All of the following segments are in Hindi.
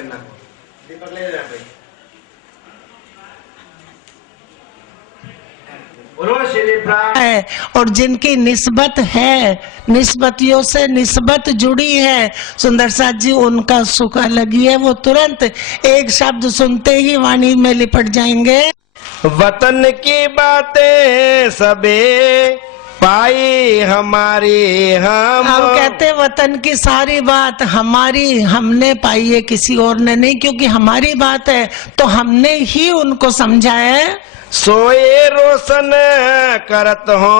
करना। दीपक ले जा भाई। बोलो श्री प्राण है और जिनकी निस्बत है, निस्बतियों से निस्बत जुड़ी है सुंदर साथ जी, उनका सुख अलग ही है। वो तुरंत एक शब्द सुनते ही वाणी में लिपट जाएंगे। वतन की बातें सबे पाई हमारी हम कहते वतन की सारी बात हमारी हमने पाई है, किसी और ने नहीं, क्योंकि हमारी बात है तो हमने ही उनको समझा है। सोए रोशन करत हो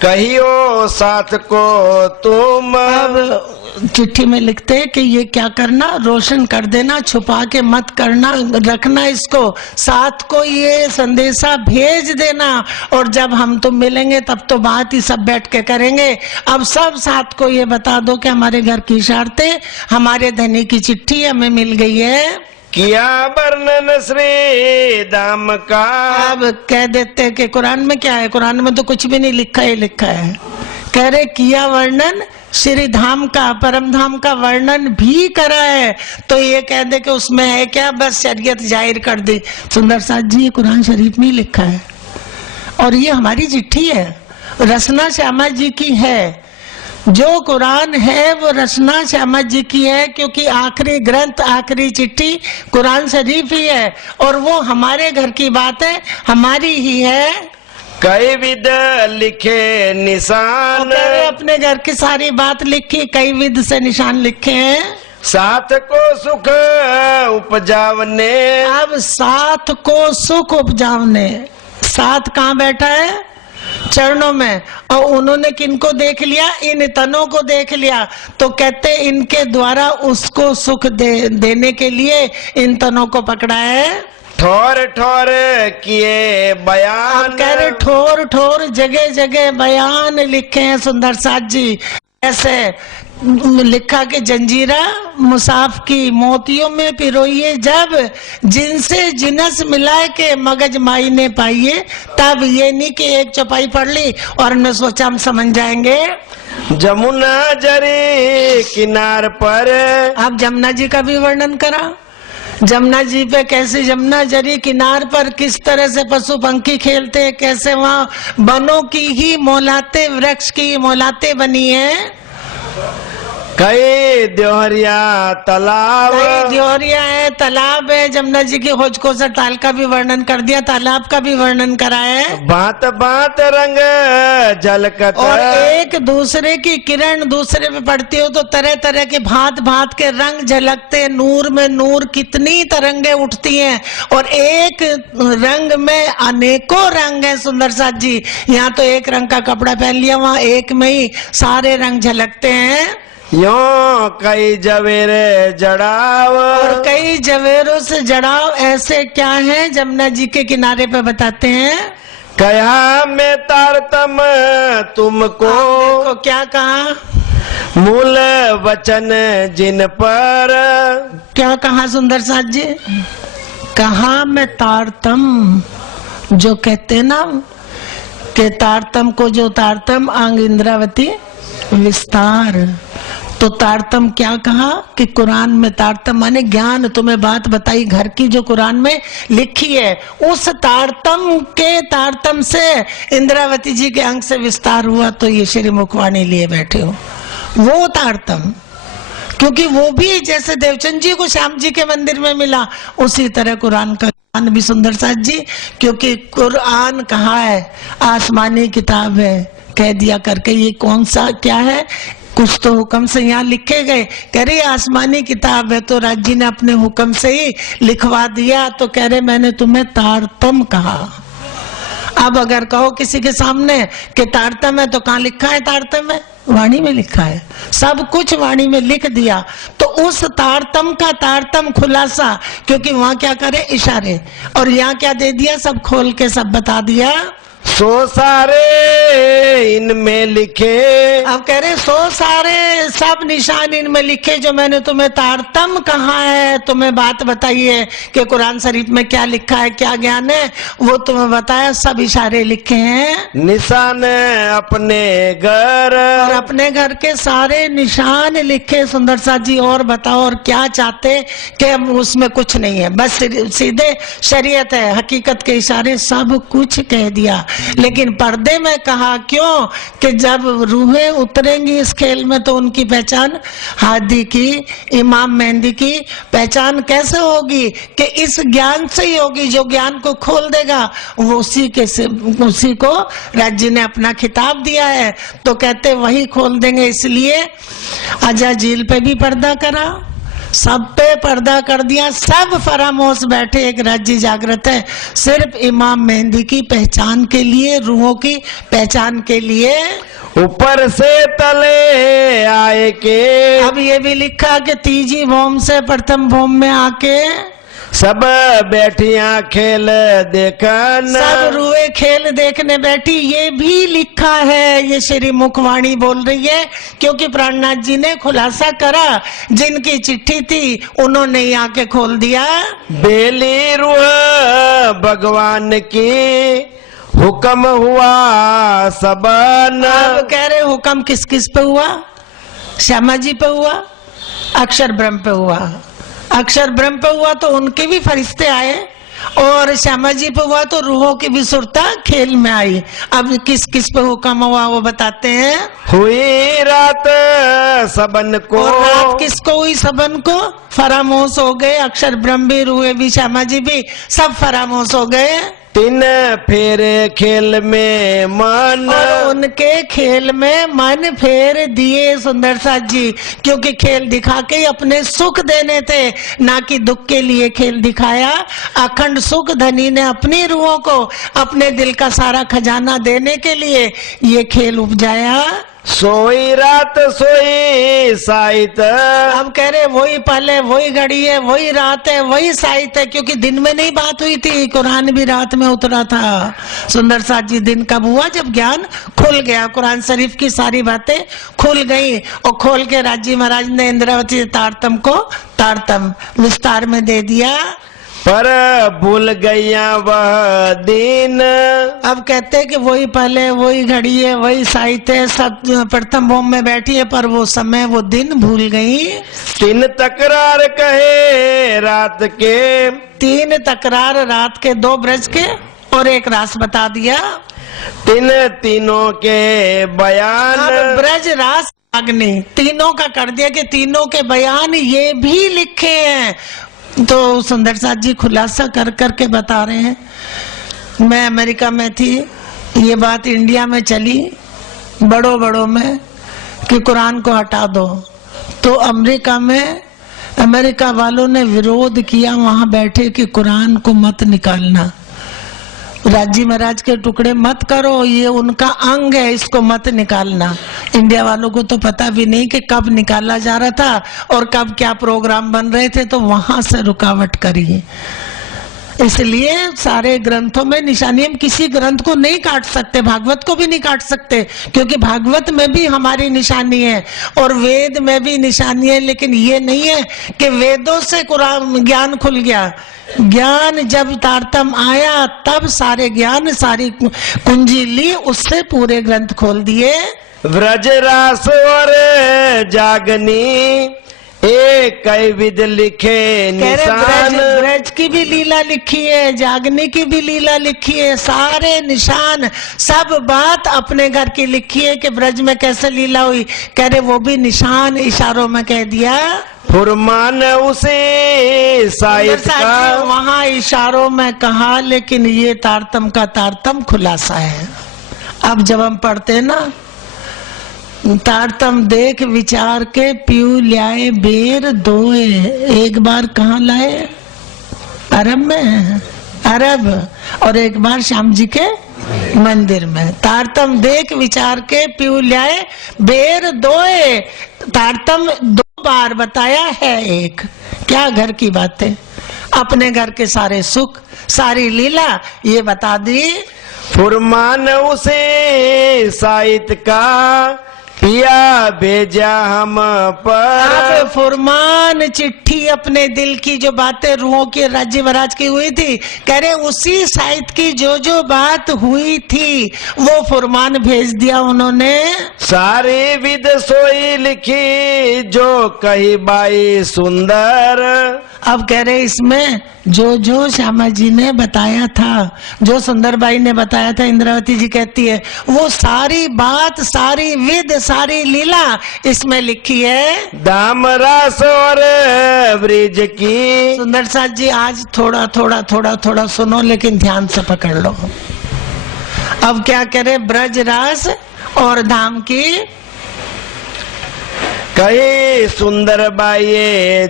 कहियो साथ को तुम। अब चिट्ठी में लिखते हैं कि ये क्या करना, रोशन कर देना, छुपा के मत करना, रखना इसको, साथ को ये संदेशा भेज देना, और जब हम तुम मिलेंगे तब तो बात ही सब बैठ के करेंगे। अब सब साथ को ये बता दो कि हमारे घर की शर्तें, हमारे धनी की चिट्ठी हमें मिल गई है। किया वर्णन श्री धाम का। अब कह देते हैं कि कुरान में क्या है, कुरान में तो कुछ भी नहीं लिखा है, लिखा है कह रहे किया वर्णन श्री धाम का, परम धाम का वर्णन भी करा है, तो ये कह दे कि उसमें है क्या, बस शरीयत जाहिर कर दी। सुंदर साथ जी ये कुरान शरीफ में लिखा है और ये हमारी चिट्ठी है, रचना श्यामा जी की है। जो कुरान है वो रचना श्यामा जी की है, क्योंकि आखिरी ग्रंथ, आखिरी चिट्ठी कुरान शरीफ ही है, और वो हमारे घर की बात है, हमारी ही है। कई विद लिखे निशान। अपने घर की सारी बात लिखी, कई विद से निशान लिखे हैं। साथ को सुख उपजावने। अब साथ को सुख उपजावने, साथ कहाँ बैठा है, चरणों में, और उन्होंने किनको देख लिया, इन तनों को देख लिया, तो कहते इनके द्वारा उसको सुख देने के लिए इन तनों को पकड़ा है। ठोर ठोर किए बयान। कह रहे ठोर ठोर जगह जगह बयान लिखे हैं सुंदर साथ जी। ऐसे लिखा कि जंजीरा मुसाफ की मोतियों में पिरोइए, जब जिनसे जिनस मिलाए के मगज माई ने पाइए, तब ये नहीं कि एक चौपाई पढ़ ली और हमने सोचा हम समझ जाएंगे। जमुना जरी किनार पर। अब जमुना जी का भी वर्णन करा, जमुना जी पे कैसे जमुना जरी किनार पर किस तरह से पशु पंखी खेलते हैं, कैसे वहाँ वनों की ही मौलाते, वृक्ष की मौलाते बनी है। कई द्योहरिया तालाब। कई द्योहरिया है, तालाब है, जमुना जी की खोज से ताल का भी वर्णन कर दिया, तालाब का भी वर्णन करा है। बात बात रंग झलकत। और एक दूसरे की किरण दूसरे पे पड़ती हो तो तरह तरह के भांत भांत के रंग झलकते, नूर में नूर, कितनी तरंगे उठती हैं, और एक रंग में अनेकों रंग है सुंदर साथ जी। यहाँ तो एक रंग का कपड़ा पहन लिया, वहाँ एक में ही सारे रंग झलकते हैं। यो कई जवेरे जड़ाव। और कई जवेरों से जड़ाव ऐसे क्या है, जमुना जी के किनारे पे बताते हैं। कहा मैं तारतम तुमको। को क्या कहा, मूल वचन जिन पर। क्या कहा सुंदर साथ जी, कहा मैं तारतम, जो कहते ना कि तारतम को, जो तारतम अंग इंद्रावती विस्तार, तो तारतम क्या कहा कि कुरान में तारतम माने ज्ञान, तुम्हें बात बताई घर की जो कुरान में लिखी है, उस तारतम के तारतम से इंद्रावती जी के अंग से विस्तार हुआ, तो ये श्री मुखवाणी लिए बैठे हो वो तारतम। क्योंकि वो भी जैसे देवचंद जी को श्याम जी के मंदिर में मिला, उसी तरह कुरान का ज्ञान भी सुंदर साथ जी, क्योंकि कुरान कहा है आसमानी किताब है, कह दिया करके ये कौन सा क्या है, कुछ तो हुक्म से यहाँ लिखे गए, कह रहे आसमानी किताब है, तो राज जी ने अपने हुक्म से ही लिखवा दिया, तो कह रहे मैंने तुम्हें तारतम कहा। अब अगर कहो किसी के सामने कि तारतम है, तो कहाँ लिखा है तारतम है, वाणी में लिखा है, सब कुछ वाणी में लिख दिया, तो उस तारतम का तारतम खुलासा, क्योंकि वहां क्या करे इशारे, और यहाँ क्या दे दिया, सब खोल के सब बता दिया। सो सारे इनमें लिखे। अब कह रहे सो सारे सब निशान इनमें लिखे जो मैंने तुम्हें तारतम कहा है, तुम्हें बात बताइए कि कुरान शरीफ में क्या लिखा है, क्या ज्ञान है, वो तुम्हें बताया, सब इशारे लिखे हैं। निशान अपने घर और अपने घर के सारे निशान लिखे। सुंदर साथ जी और बताओ और क्या चाहते कि हम उसमें कुछ नहीं है, बस सीधे शरीयत है, हकीकत के इशारे सब कुछ कह दिया। लेकिन पर्दे में कहा क्यों कि जब रूहें उतरेंगी इस खेल में तो उनकी पहचान हादी की, इमाम मेहंदी की पहचान कैसे होगी कि इस ज्ञान से ही होगी। जो ज्ञान को खोल देगा वो उसी को राज्य ने अपना खिताब दिया है, तो कहते वही खोल देंगे। इसलिए आजा झील पे भी पर्दा करा, सब पे पर्दा कर दिया, सब फरामोश बैठे, एक राज्य जागृत है सिर्फ इमाम मेहंदी की पहचान के लिए, रूहों की पहचान के लिए। ऊपर से तले आए के। अब ये भी लिखा कि तीजी भौम से प्रथम भौम में आके सब बैठियां खेल देखन। सब रुए खेल देखने बैठी, ये भी लिखा है। ये श्री मुखवाणी बोल रही है क्योंकि प्राणनाथ जी ने खुलासा करा, जिनकी चिट्ठी थी उन्होंने ही आके खोल दिया। बेली रूह भगवान की हुक्म हुआ सबन। अब कह रहे हुक्म किस किस पे हुआ? श्यामा जी पे हुआ, अक्षर ब्रह्म पे हुआ। अक्षर ब्रह्म पे हुआ तो उनके भी फरिश्ते आए, और श्यामा जी पे हुआ तो रूहों की भी सुरता खेल में आई। अब किस किस पे हुक्म हुआ वो बताते हैं। हुई रात सबन को। और रात किसको हुई? सबन को। फरामोश हो गए, अक्षर ब्रह्म भी, रूहे भी, श्यामा जी भी, सब फरामोश हो गए। तीन फेरे खेल में मन। और उनके खेल में मन फेर दिए सुंदर साथ जी, क्योंकि खेल दिखा के अपने सुख देने थे, ना कि दुख के लिए खेल दिखाया। अखंड सुख धनी ने अपनी रूहों को अपने दिल का सारा खजाना देने के लिए ये खेल उपजाया। सोई रात सोई साइत। अब कह रहे वही पल है, वही घड़ी है, वही रात है, वही साहित है, क्योंकि दिन में नहीं बात हुई थी, कुरान भी रात में उतरा था। सुंदर साथ जी दिन कब हुआ? जब ज्ञान खुल गया, कुरान शरीफ की सारी बातें खुल गई, और खोल के राजी महाराज ने इंद्रावती तारतम को तारतम विस्तार में दे दिया। पर भूल गैया वह दिन। अब कहते हैं कि वही पहले, वही घड़ी है, वही साहित्य है, सब प्रथम भौम में बैठी है, पर वो समय, वो दिन भूल गई। तीन तकरार कहे रात के। तीन तकरार रात के, दो ब्रज के और एक रास बता दिया। तीनों के बयान। अब ब्रज रास अग्नि तीनों का कर दिया कि तीनों के बयान ये भी लिखे हैं। तो सुंदर साथ जी खुलासा कर करके बता रहे हैं। मैं अमेरिका में थी, ये बात इंडिया में चली बड़ों में कि कुरान को हटा दो, तो अमेरिका में अमेरिका वालों ने विरोध किया वहां बैठे कि कुरान को मत निकालना, राजी महाराज के टुकड़े मत करो, ये उनका अंग है, इसको मत निकालना। इंडिया वालों को तो पता भी नहीं कि कब निकाला जा रहा था और कब क्या प्रोग्राम बन रहे थे, तो वहां से रुकावट करी। इसलिए सारे ग्रंथों में निशानी, हम किसी ग्रंथ को नहीं काट सकते, भागवत को भी नहीं काट सकते, क्योंकि भागवत में भी हमारी निशानी है और वेद में भी निशानी है। लेकिन ये नहीं है कि वेदों से कुरान ज्ञान खुल गया। ज्ञान जब तारतम आया तब सारे ज्ञान, सारी कुंजी ली, उससे पूरे ग्रंथ खोल दिए। व्रज रास और जागनी एक कई विध लिखे निशान। ब्रज की भी लीला लिखी है, जागने की भी लीला लिखी है, सारे निशान, सब बात अपने घर की लिखी है कि ब्रज में कैसे लीला हुई। कह रहे वो भी निशान इशारों में कह दिया। फुरमान उसे साहित्य का वहां इशारों में कहा, लेकिन ये तारतम का तारतम खुलासा है। अब जब हम पढ़ते हैं ना, तारतम देख विचार के पीऊ ल्याए बेर दोए। एक बार कहाँ लाए? अरब में, अरब, और एक बार श्याम जी के मंदिर में। तारतम देख विचार के पीऊ ल्याए बेर दोए। तारतम दो बार बताया है, एक क्या घर की बातें, अपने घर के सारे सुख, सारी लीला ये बता दी। फुरमान उसे साहित्य का पिया भेजा हम पर। आप फुरमान चिट्ठी अपने दिल की जो बातें रूहों के राज्य महाराज की हुई थी, कह रहे उसी साहित्य की जो जो बात हुई थी वो फुरमान भेज दिया उन्होंने। सारी विद सोई लिखी जो कही बाई सुंदर। अब कह रहे इसमें जो जो श्यामा जी ने बताया था, जो सुंदरबाई ने बताया था, इंद्रावती जी कहती है वो सारी बात, सारी विद, सारी लीला इसमें लिखी है। दाम रास और ब्रिज की। सुंदर साथ जी आज थोड़ा थोड़ा थोड़ा थोड़ा सुनो, लेकिन ध्यान से पकड़ लो। अब क्या करे, ब्रज रास और धाम की कही सुंदर बाई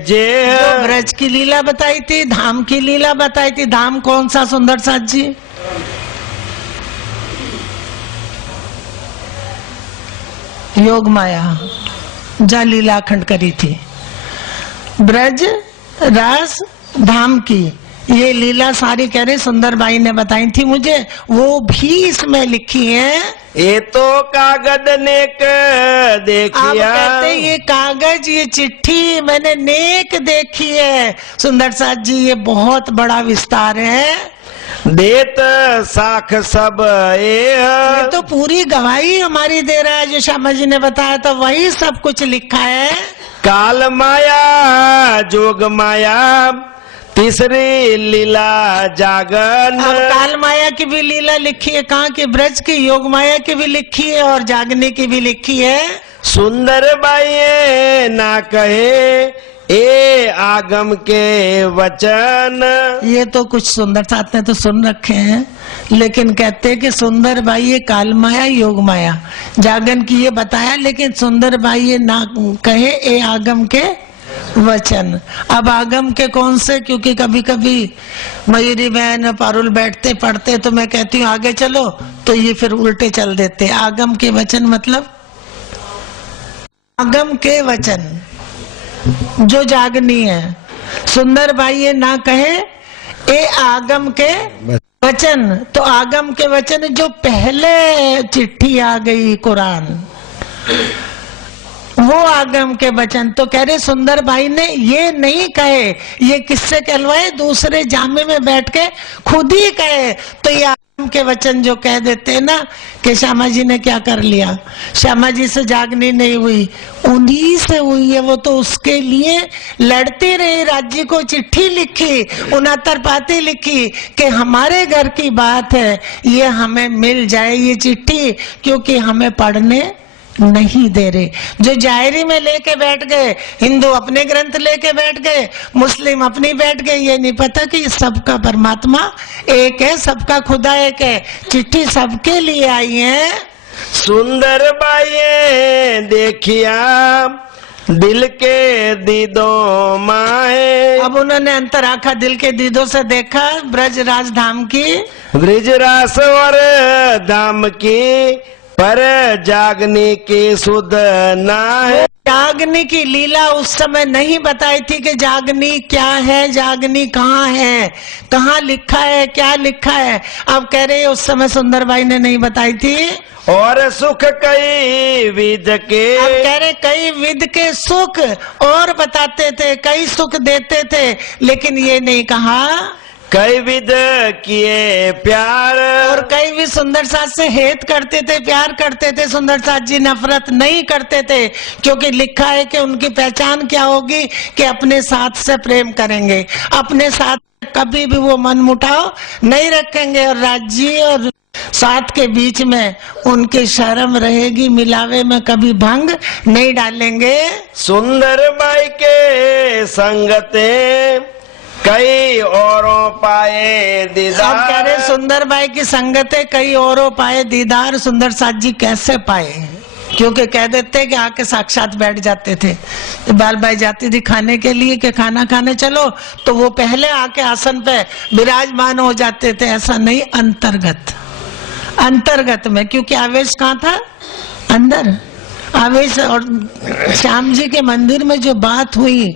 जे। जो ब्रज की लीला बताई थी, धाम की लीला बताई थी। धाम कौन सा सुंदर साथ जी? योग माया, जा लीला अखंड करी थी। ब्रज रास धाम की ये लीला सारी कह रहे सुंदरबाई ने बताई थी मुझे, वो भी इसमें लिखी है। ये तो कागज नेक देखिया। आप कहते ये कागज, ये चिट्ठी मैंने नेक देखी है। सुंदर साथ जी ये बहुत बड़ा विस्तार है। देत साख सब ये तो पूरी गवाही हमारी दे रहा है, जो श्यामा जी ने बताया था वही सब कुछ लिखा है। काल माया जोग माया तीसरी लीला जागन। अब काल माया की भी लीला लिखी है, कहाँ की? ब्रज की। योग माया की भी लिखी है और जागने की भी लिखी है। सुंदर बाई ना कहे ए आगम के वचन। ये तो कुछ सुंदर साथ ने तो सुन रखे हैं, लेकिन कहते हैं कि सुंदर बाई ये काल माया, योग माया, जागन की ये बताया, लेकिन सुंदर बाई ये ना कहे ए आगम के वचन। अब आगम के कौन से? क्योंकि कभी कभी मयूरी बहन पारुल बैठते पढ़ते तो मैं कहती हूँ आगे चलो, तो ये फिर उल्टे चल देते। आगम के वचन मतलब आगम के वचन जो जागनी है। सुंदर भाई ये ना कहे ए आगम के वचन, तो आगम के वचन जो पहले चिट्ठी आ गई कुरान, वो आगम के वचन। तो कह रहे सुंदर भाई ने ये नहीं कहे, ये किससे कहलवाए? दूसरे जामे में बैठ के खुद ही कहे। तो ये आगम के वचन जो कह देते हैं ना कि श्यामा जी ने क्या कर लिया, श्यामा जी से जागनी नहीं हुई, उन्हीं से हुई है। वो तो उसके लिए लड़ते रहे, राज्य को चिट्ठी लिखी, 69 पाती लिखी कि हमारे घर की बात है, ये हमें मिल जाए ये चिट्ठी, क्योंकि हमें पढ़ने नहीं दे रहे। जो जायरी में लेके बैठ गए, हिंदू अपने ग्रंथ लेके बैठ गए, मुस्लिम अपनी बैठ गए, ये नहीं पता कि सबका परमात्मा एक है, सबका खुदा एक है। चिट्ठी सबके लिए आई है। सुंदर बाई देखिया दिल के दीदों माए। अब उन्होंने अंतर आखा दिल के दीदों से देखा ब्रज राजधाम की, ब्रिज रास और धाम की, पर जागने की सुध ना है। जागनी की लीला उस समय नहीं बताई थी कि जागनी क्या है, जागनी कहाँ है, कहाँ लिखा है, क्या लिखा है। अब कह रहे उस समय सुंदरबाई ने नहीं बताई थी। और सुख कई विद के। अब कह रहे कई विद के सुख और बताते थे, कई सुख देते थे, लेकिन ये नहीं कहा कई विद किए प्यार। और कई भी सुंदर साथ से हेत करते थे, प्यार करते थे। सुंदर साथ जी नफरत नहीं करते थे, क्योंकि लिखा है कि उनकी पहचान क्या होगी कि अपने साथ से प्रेम करेंगे, अपने साथ कभी भी वो मन मुटाव नहीं रखेंगे, और राज्य और साथ के बीच में उनकी शर्म रहेगी, मिलावे में कभी भंग नहीं डालेंगे। सुंदर बाई के संगते कई औरों पाए दीदार। अब कह रहे सुंदर बाई की संगते कई औरों पाए दीदार। सुंदर साथ जी कैसे पाए? क्योंकि कह देते कि आके साक्षात बैठ जाते थे। बाल बाई जाती थी खाने के लिए कि खाना खाने चलो, तो वो पहले आके आसन पे विराजमान हो जाते थे। ऐसा नहीं, अंतर्गत अंतर्गत में, क्योंकि आवेश कहाँ था? अंदर आवेश। और श्याम जी के मंदिर में जो बात हुई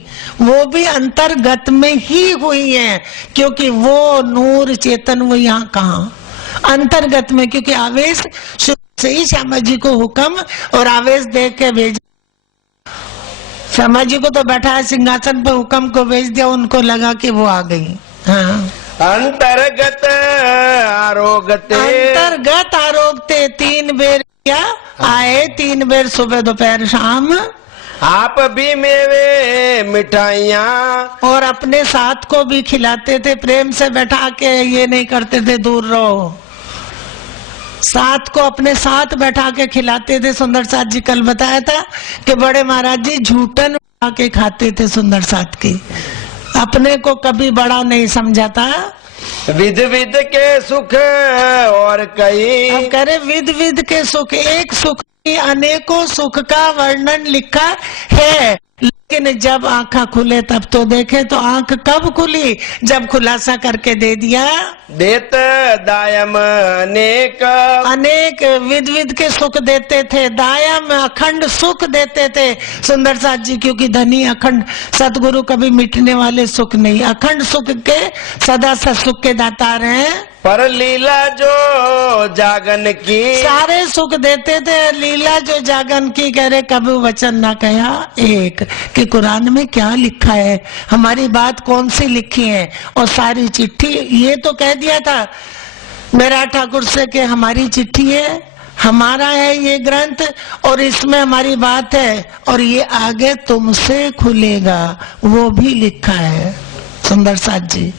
वो भी अंतर्गत में ही हुई है, क्योंकि वो नूर चेतन वो यहाँ कहाँ अंतर्गत में, क्योंकि आवेश शुरू से ही श्यामा जी को हुक्म और आवेश दे के भेज, श्यामा जी को तो बैठा सिंहासन पे, हुक्म को भेज दिया, उनको लगा कि वो आ गई। हाँ, अंतर्गत आरोगते, अंतर्गत आरोगते, 3 बेर क्या आए, 3 बेर सुबह दोपहर शाम। आप भी मेवे मिठाइयाँ, और अपने साथ को भी खिलाते थे, प्रेम से बैठा के, ये नहीं करते थे दूर रहो, साथ को अपने साथ बैठा के खिलाते थे। सुंदर साथ जी कल बताया था कि बड़े महाराज जी झूठन उठा के खाते थे सुंदर साथ की, अपने को कभी बड़ा नहीं समझा था। विध विध के सुख और कई, अब कह रहे विध विध के सुख, एक सुख की अनेकों सुख का वर्णन लिखा है, लेकिन जब आंखा खुले तब तो देखे, तो आंख कब खुली, जब खुलासा करके दे दिया। देत दायम अनेक, अनेक विध विध के सुख देते थे, दायम अखंड सुख देते थे सुंदर साथ जी, क्योंकि धनी अखंड सतगुरु कभी मिटने वाले सुख नहीं, अखंड सुख के सदा सुख के दातार हैं। पर लीला जो जागन की, सारे सुख देते थे, लीला जो जागन की, कह रहे कभी वचन ना कहा एक, कि कुरान में क्या लिखा है, हमारी बात कौन सी लिखी है, और सारी चिट्ठी ये तो कह दिया था मेरा ठाकुर से कि हमारी चिट्ठी है, हमारा है ये ग्रंथ, और इसमें हमारी बात है, और ये आगे तुमसे खुलेगा, वो भी लिखा है सुंदर साथ जी।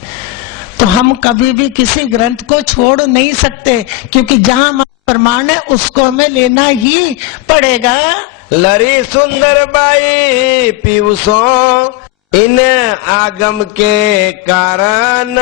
तो हम कभी भी किसी ग्रंथ को छोड़ नहीं सकते, क्योंकि जहाँ हमारा प्रमाण है उसको हमें लेना ही पड़ेगा। लरी सुंदर बाई पीयूषो इन आगम के कारण,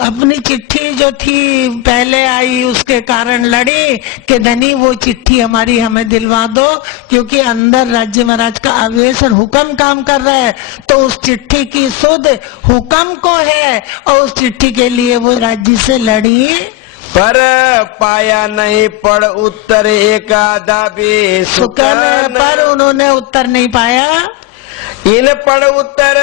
अपनी चिट्ठी जो थी पहले आई उसके कारण लड़ी कि धनी वो चिट्ठी हमारी हमें दिलवा दो, क्योंकि अंदर राज्य महाराज का आवेश और हुक्म काम कर रहा है, तो उस चिट्ठी की सुध हुक्म को है, और उस चिट्ठी के लिए वो राज्य से लड़ी। पर पाया नहीं पड़ उत्तर एक आधा भी शुक्र, पर उन्होंने उत्तर नहीं पाया। इन पड़ उत्तर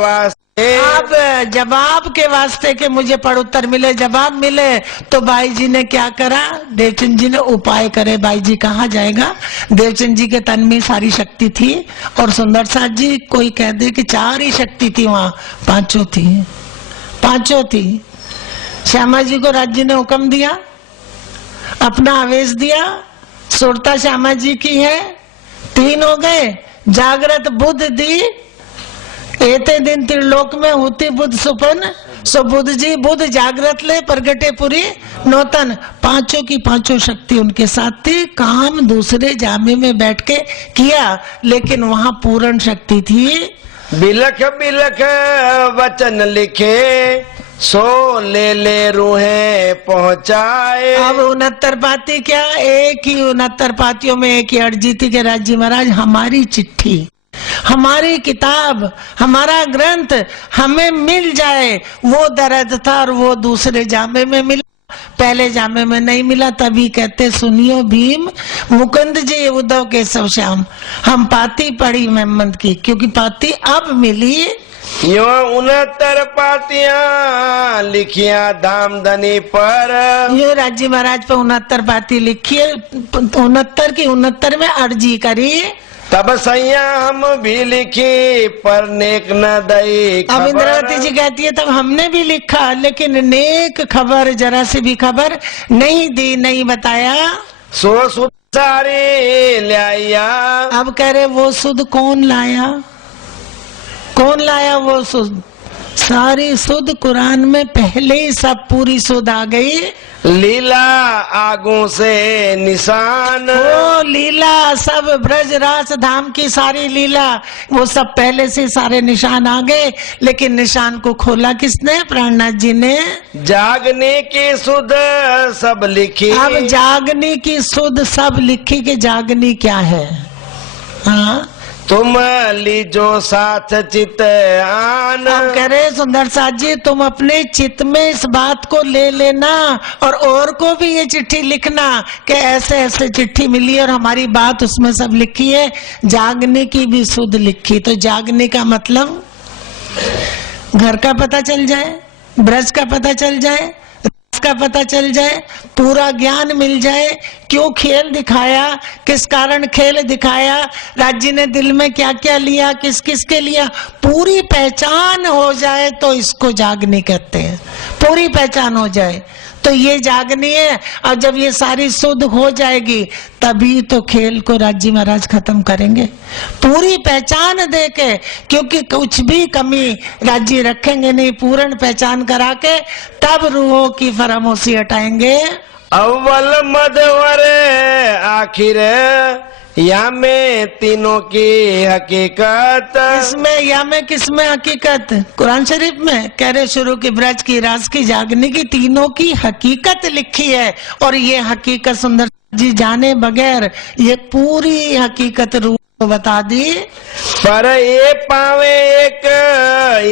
वास्ते, अब जवाब के वास्ते के मुझे पड़ उत्तर मिले, जवाब मिले, तो बाई जी ने क्या करा, देवचंद जी ने उपाय करे। बाई जी कहाँ जाएगा, देवचंद जी के तन में सारी शक्ति थी, और सुंदर साथ जी कोई कह दे कि 4 ही शक्ति थी, वहां 5 थी, 5 थी। श्यामा जी को राज्य ने हुक्म दिया, अपना आवेश दिया, सुरता श्यामा जी की है, 3 हो गए, जागृत बुद्ध दी, एते दिन त्रिलोक में होती बुद्ध सुपन, सो बुद्ध जी बुद्ध जागृत ले प्रगटे पुरी नौतन, 5 की 5 शक्ति उनके साथ थी। काम दूसरे जामे में बैठ के किया, लेकिन वहां पूर्ण शक्ति थी। बिलख बिलख वचन लिखे, सो ले रूहे पहुँचाए। अब 69 पाती क्या, एक ही 69 पातियों में एक ही अर्जी थी कि राज्य महाराज हमारी चिट्ठी, हमारी किताब, हमारा ग्रंथ हमें मिल जाए। वो दर्द था, और वो दूसरे जामे में मिला, पहले जामे में नहीं मिला। तभी कहते सुनियो भीम मुकुंद जी उद्धव केशव श्याम, हम पाती पढ़ी मेहमद की, क्योंकि पाती अब मिली। यो 69 पातियां लिखिया धामधनी पर, ये राज्य महाराज पे 69 पाती लिखी है, 69 की 69 में अर्जी करी। तब सैया हम भी लिखी पर नेक न दई खबर। अब इंद्रावती जी कहती है तब हमने भी लिखा, लेकिन नेक खबर जरा से भी खबर नहीं दी, नहीं बताया। सो सुध सारी लाया। अब कह रहे वो सुध कौन लाया, कौन लाया वो सुध, सारी सुध कुरान में पहले ही सब पूरी सुध आ गई। लीला आगों से निशान, वो लीला सब ब्रज रास धाम की सारी लीला, वो सब पहले से सारे निशान आ गए, लेकिन निशान को खोला किसने, प्राणनाथ जी ने। जागने की सुध सब लिखी। अब जागने की सुध सब लिखी कि जागनी क्या है। हाँ, तुम लीजो साथ चित आन। अब कह रहे सुंदर साथ जी तुम अपने चित्त में इस बात को ले लेना, और को भी ये चिट्ठी लिखना कि ऐसे ऐसे चिट्ठी मिली और हमारी बात उसमें सब लिखी है। जागने की भी सुध लिखी, तो जागने का मतलब घर का पता चल जाए, ब्रज का पता चल जाए, का पता चल जाए, पूरा ज्ञान मिल जाए, क्यों खेल दिखाया, किस कारण खेल दिखाया, राज्य ने दिल में क्या क्या लिया, किस किस के लिया, पूरी पहचान हो जाए तो इसको जागनी कहते हैं। पूरी पहचान हो जाए तो ये जागनी है। और जब ये सारी शुद्ध हो जाएगी तभी तो खेल को राज्य महाराज खत्म करेंगे, पूरी पहचान दे के, क्योंकि कुछ भी कमी राज्य रखेंगे नहीं, पूर्ण पहचान करा के तब रूहों की फरामोशी हटाएंगे। अव्वल मध्यवर आखिर या में तीनों की हकीकत। इसमें या में किसमें हकीकत? कुरान शरीफ में कह रहे शुरू की ब्रज की राज की जागने की तीनों की हकीकत लिखी है। और ये हकीकत सुंदर जी जाने बगैर ये पूरी हकीकत रूह को बता दी। पर ये पावे एक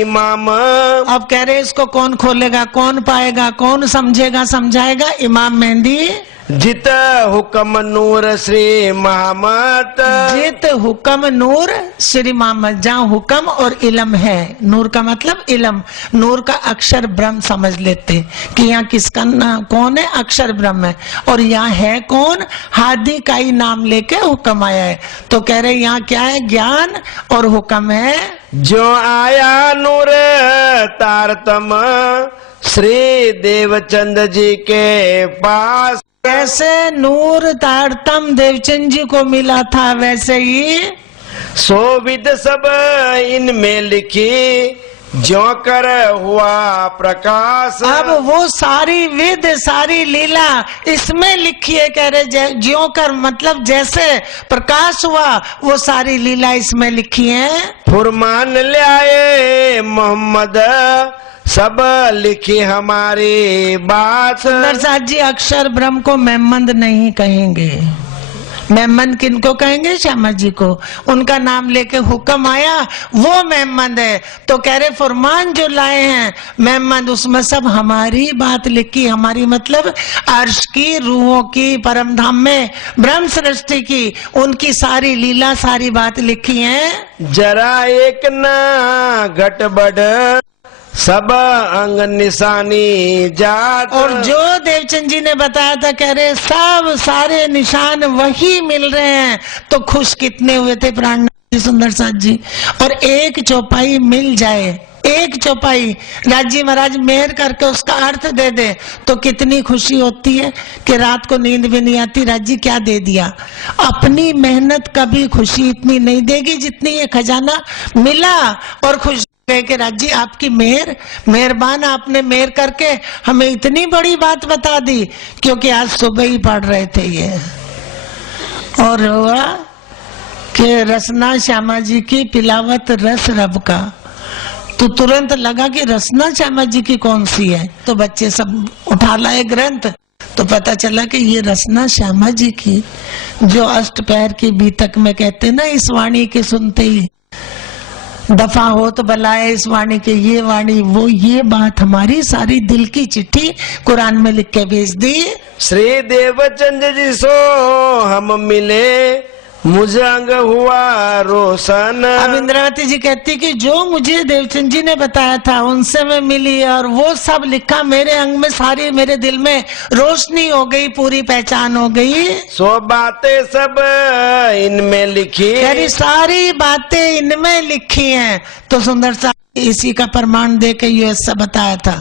इमाम। अब कह रहे इसको कौन खोलेगा, कौन पाएगा, कौन समझेगा समझाएगा? इमाम मेहंदी। जित हुक्म नूर श्री मोहम्मद। जित हुक्म नूर श्री मोहम्मद, जहाँ हुक्म और इलम है, नूर का मतलब इलम, नूर का अक्षर ब्रह्म समझ लेते कि यहाँ किसका नाम कौन है, अक्षर ब्रह्म है। और यहाँ है कौन, हादी का ही नाम लेके हुक्म आया है। तो कह रहे यहाँ क्या है, ज्ञान और हुक्म है। जो आया नूर तारतम श्री देवचंद जी के पास। जैसे नूर तारतम देवचंद जी को मिला था वैसे ही सो विद सब इनमें लिखी जो कर हुआ प्रकाश। अब वो सारी विद सारी लीला इसमें लिखी है। कह रहे ज्यों कर मतलब जैसे प्रकाश हुआ वो सारी लीला इसमें लिखी है। फुरमान ले आए मोहम्मद सब लिखी हमारी बात। सुंदर साथ जी अक्षर ब्रह्म को मेहमंद नहीं कहेंगे। मेहमंद किनको कहेंगे? श्यामा जी को। उनका नाम लेके हुक्म आया वो मेहमंद है। तो कह रहे फरमान जो लाए हैं मेहमंद उसमें सब हमारी बात लिखी। हमारी मतलब अर्श की, रूहों की, परम धाम में ब्रह्म सृष्टि की, उनकी सारी लीला सारी बात लिखी है। जरा एक ना घट बढ़ सब अंग निशानी जात। और जो देवचंद जी ने बताया था कह रहे सब सारे निशान वही मिल रहे हैं। तो खुश कितने हुए थे प्राणनाथ जी, सुंदर साथ जी। और एक चौपाई मिल जाए, एक चौपाई राज्य महाराज मेहर करके उसका अर्थ दे दे तो कितनी खुशी होती है कि रात को नींद भी नहीं आती। राज्य क्या दे दिया, अपनी मेहनत कभी खुशी इतनी नहीं देगी जितनी ये खजाना मिला। और खुश के राज्य आपकी मेहर, मेहरबान, आपने मेहर करके हमें इतनी बड़ी बात बता दी। क्योंकि आज सुबह ही पढ़ रहे थे ये और हुआ कि रसना श्यामा जी की पिलावत रस रब का। तो तुरंत लगा कि रसना श्यामा जी की कौन सी है। तो बच्चे सब उठा लाए ग्रंथ तो पता चला कि ये रसना श्यामा जी की, जो अष्टपैर की बीतक में कहते ना, इस वाणी के सुनते ही दफा हो तो बलाए इस वाणी के, ये वाणी वो, ये बात हमारी सारी दिल की चिट्ठी कुरान में लिख के भेज दी। श्री देवचंद जी सो हम मिले मुझे अंग हुआ रोशन। अब इंद्रावती जी कहती कि जो मुझे देवचंद जी ने बताया था उनसे मैं मिली और वो सब लिखा मेरे अंग में, सारी मेरे दिल में रोशनी हो गई, पूरी पहचान हो गई। सो बातें सब इनमें लिखी, यानी सारी बातें इनमें लिखी हैं। तो सुंदर सा इसी का प्रमाण दे के ये ऐसा बताया था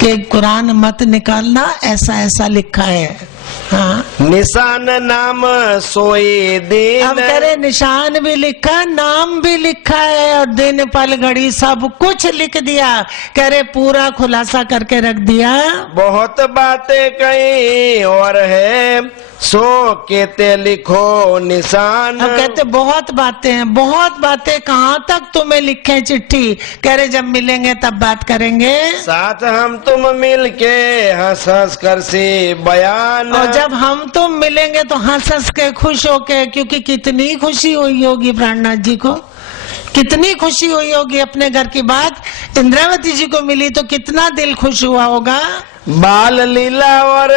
कि कुरान मत निकालना, ऐसा ऐसा लिखा है। हाँ, निशान नाम सोए दिन। अब कह रहे निशान भी लिखा, नाम भी लिखा है और दिन पल घड़ी सब कुछ लिख दिया। कह रहे पूरा खुलासा करके रख दिया। बहुत बातें कहीं और है सो कहते लिखो निशान। अब कहते बहुत बातें हैं, बहुत बातें कहाँ तक तुम्हें लिखे चिट्ठी। कह रहे जब मिलेंगे तब बात करेंगे, साथ हम तुम मिलके हंस हंस कर से बयान। और जब हम तुम मिलेंगे तो हंस हंस के खुश होके, क्योंकि कितनी खुशी हुई होगी प्राणनाथ जी को, कितनी खुशी हुई होगी अपने घर की बात इंद्रावती जी को मिली तो कितना दिल खुश हुआ होगा। बाल लीला और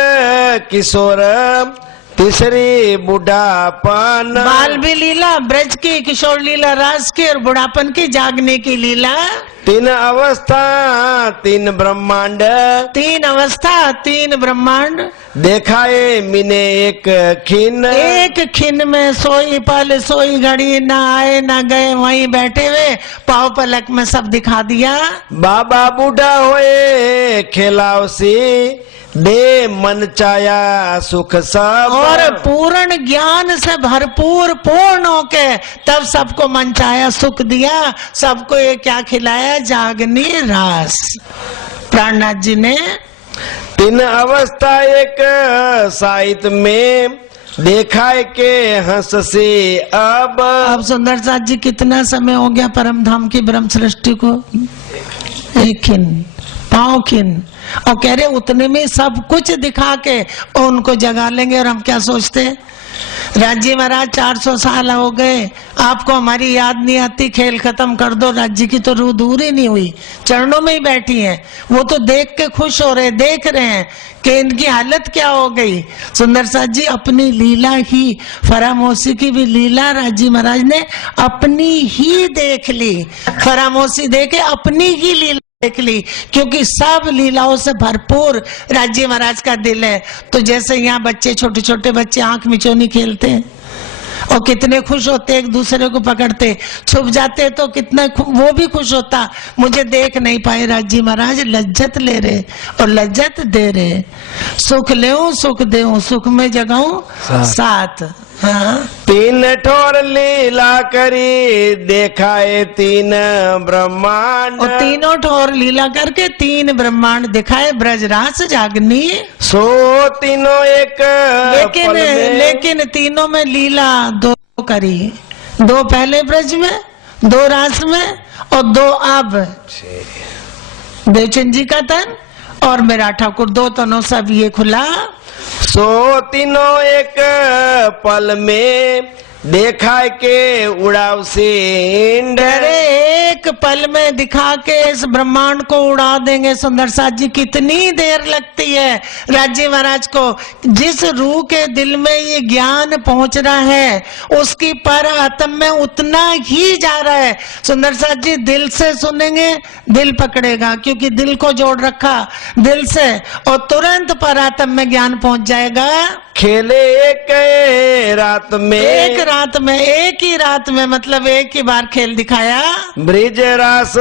किशोर तीसरी बुढ़ापन, बाल भी लीला, ब्रज की, किशोर लीला, रास की, और बुढ़ापन की, जागने की लीला। 3 अवस्था 3 ब्रह्मांड, 3 अवस्था 3 ब्रह्मांड, देखाए मिने एक खिन, एक खिन में सोई पल सोई घड़ी, ना आए ना गए, वहीं बैठे हुए पाव पलक में सब दिखा दिया। बाबा बूढ़ा होए खेलावसी, दे मन चाया सुख सब, और पूर्ण ज्ञान से भरपूर पूर्ण होके तब सबको मनचाया सुख दिया। सबको ये क्या खिलाया? जागनी रास। प्राणनाथ जी ने 3 अवस्था एक साहित्य में, देखाए के हंस से अब सुंदर साथ जी कितना समय हो गया परम धाम की ब्रह्म सृष्टि को? एक खिन, पांव खिन, और कह रहे उतने में सब कुछ दिखा के उनको जगा लेंगे। और हम क्या सोचते? राज्य महाराज 400 साल हो गए, आपको हमारी याद नहीं आती, खेल खत्म कर दो। राज्य की तो रूह दूर ही नहीं हुई, चरणों में ही बैठी हैं। वो तो देख के खुश हो रहे, देख रहे हैं कि इनकी हालत क्या हो गई। सुंदर साथ जी अपनी लीला ही, फरामोशी की भी लीला राज्य महाराज ने अपनी ही देख ली। फरामोशी देके अपनी ही लीला देख ली, क्योंकि सब लीलाओं से भरपूर राज्य महाराज का दिल है। तो जैसे यहाँ बच्चे, छोटे छोटे बच्चे आंख मिचौनी खेलते हैं और कितने खुश होते, एक दूसरे को पकड़ते, छुप जाते तो कितना वो भी खुश होता। मुझे देख नहीं पाए राज्य महाराज, लज्जत ले रहे और लज्जत दे रहे। सुख ले सुख दे, सुख में जगाऊं साथ। हाँ। 3 ठोर लीला करी, देखाए 3 ब्रह्मांड, और तीनों ठोर लीला करके 3 ब्रह्मांड दिखाए। ब्रजरास जागनी सो तीनों एक पल में, लेकिन तीनों में लीला 2 करी। 2 पहले ब्रज में, 2 रास में, और 2 अब देवचंद जी का तन और मेरा ठाकुर, 2 तनों सब ये खुला। सो तीनों एक पल में, देखा के उड़ाव से अरे एक पल में दिखा के इस ब्रह्मांड को उड़ा देंगे। सुंदर साथ जी कितनी देर लगती है राज्य महाराज को? जिस रूह के दिल में ये ज्ञान पहुंच रहा है उसकी पर आत्म में उतना ही जा रहा है। सुंदर साथ जी दिल से सुनेंगे, दिल पकड़ेगा, क्योंकि दिल को जोड़ रखा दिल से, और तुरंत पर आत्म में ज्ञान पहुंच जाएगा। खेले एक रात में, एक रात में, एक ही रात में, मतलब एक ही बार खेल दिखाया। ब्रिज रास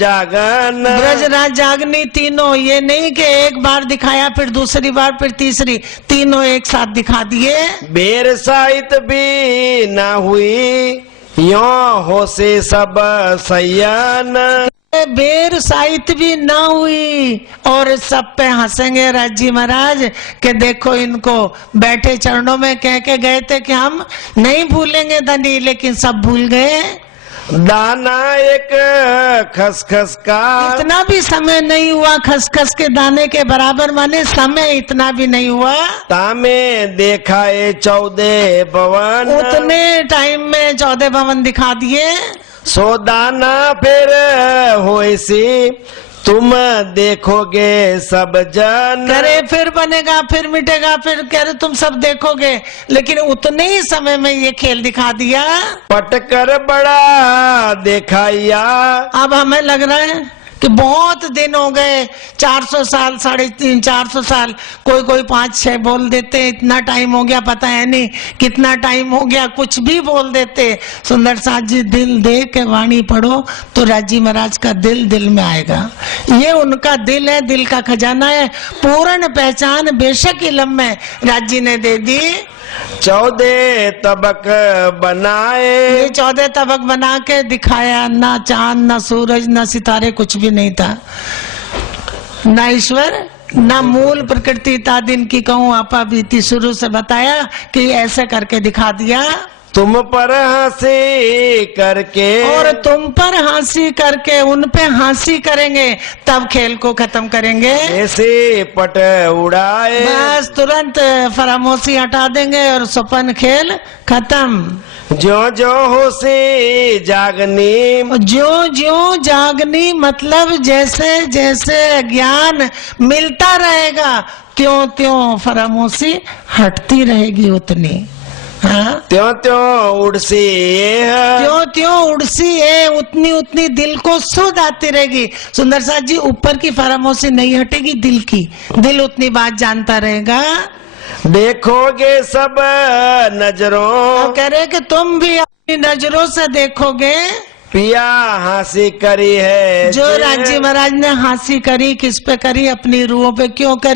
जागन, ब्रज रास जागनी तीनों, ये नहीं कि एक बार दिखाया फिर दूसरी बार फिर तीसरी, तीनों एक साथ दिखा दिए। बेर साहित भी ना हुई, यो हो से सब सयन, बेर साहित्य भी ना हुई, और सब पे हंसेंगे राज्य महाराज कि देखो इनको बैठे चरणों में कह के गए थे कि हम नहीं भूलेंगे धनी, लेकिन सब भूल गए। दाना एक खसखस का, इतना भी समय नहीं हुआ खसखस के दाने के बराबर, माने समय इतना भी नहीं हुआ। तामे देखाए 14 भवन, उतने टाइम में 14 भवन दिखा दिए। सो दाना फिर होए सी, तुम देखोगे सब जन, करे फिर बनेगा, फिर मिटेगा, फिर कह रहे तुम सब देखोगे, लेकिन उतने ही समय में ये खेल दिखा दिया। पटकर बड़ा दिखाया, अब हमें लग रहा है कि बहुत दिन हो गए, 400 साल, 350 400 साल, कोई कोई 5-6 बोल देते, इतना टाइम हो गया पता है नहीं कितना टाइम हो गया, कुछ भी बोल देते। सुंदर साथ जी दिल दे के वाणी पढ़ो तो राज्य महाराज का दिल दिल में आएगा। ये उनका दिल है, दिल का खजाना है। पूर्ण पहचान बेशक इलम में राज्य ने दे दी। 14 तबक बनाए, ये 14 तबक बना के दिखाया। ना चांद, ना सूरज, ना सितारे, कुछ भी नहीं था, ना ईश्वर, ना मूल प्रकृति था। दिन की कहूँ आपा बीती, शुरू से बताया कि ऐसे करके दिखा दिया। तुम पर हंसी करके, और तुम पर हंसी करके उन पे हंसी करेंगे, तब खेल को खत्म करेंगे। ऐसे पट उड़ाए, बस तुरंत फरामोशी हटा देंगे और सपन खेल खत्म। जो जो होशी जागनी, जो जो जागनी मतलब जैसे जैसे ज्ञान मिलता रहेगा त्यों त्यों फरामोशी हटती रहेगी उतनी। हाँ, त्यों त्यों उड़सी ये त्यों त्यों उड़सी है उतनी उतनी दिल को सुध आती रहेगी। सुंदर साथ जी, ऊपर की फरामोशी नहीं हटेगी, दिल की, दिल उतनी बात जानता रहेगा। देखोगे सब नजरों अब कह रहे कि तुम भी अपनी नजरों से देखोगे पिया हंसी करी है जो राज्य महाराज ने हंसी करी, किस पे करी? अपनी रूहों पे। क्यों करी?